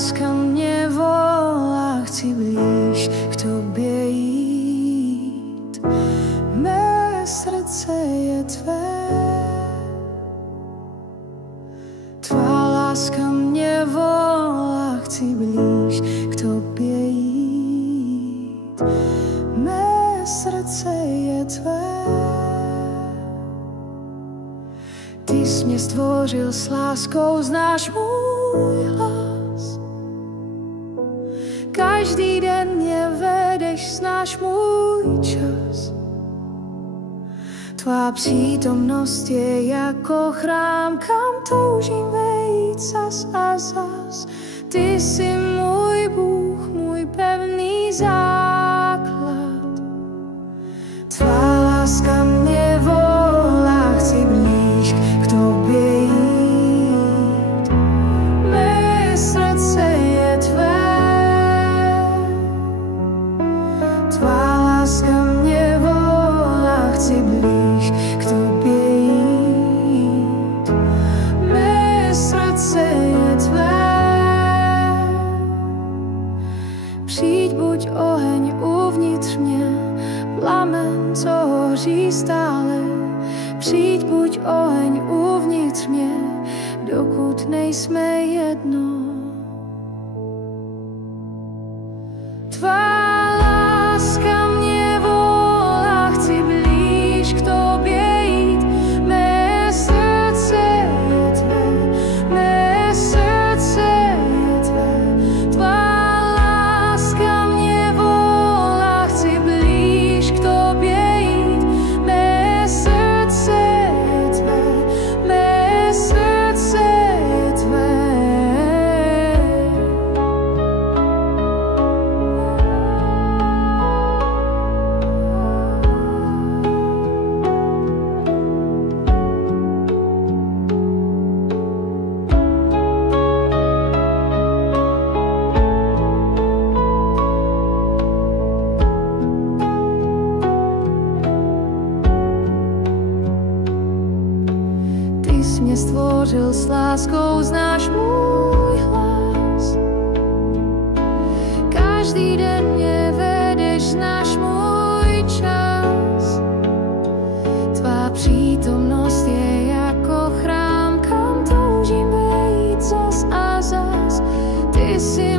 láska mě volá, chci blíž k tobě jít. Mé srdce je tvé, tvá láska mě volá, chci blíž k tobě jít. Mé srdce je tvé. Ty jsi mě stvořil s láskou, znáš můj hlas. Každý den mě vedeš, znáš můj čas. Tvá přítomnost je jako chrám, kam toužím vejít zas a zas. Ty jsi můj Bůh, můj pevný základ. Tvá láska mě volá, chci blíž k tobě jít. Mé srdce je tvé, tvá láska mě volá, chci blíž k tobě jít. Mé srdce je tvé. Přijď, buď oheň uvnitř mě, plamen, co hoří stále. Přijď, buď oheň uvnitř mě, dokud nejsme jedno. Tvá láska mě volá, chci blíž k tobě jít. Mé srdce je tvé, mé srdce je tvé. Tvá láska mě volá, chci blíž k tobě jít. Mé srdce je tvé, mé srdce je tvé. Ty jsi mě stvořil s láskou, znáš můj hlas. Každý den mě vedeš, znáš můj čas. Tvá přítomnost je jako chrám, kam toužím vejít zas a zas. Ty jsi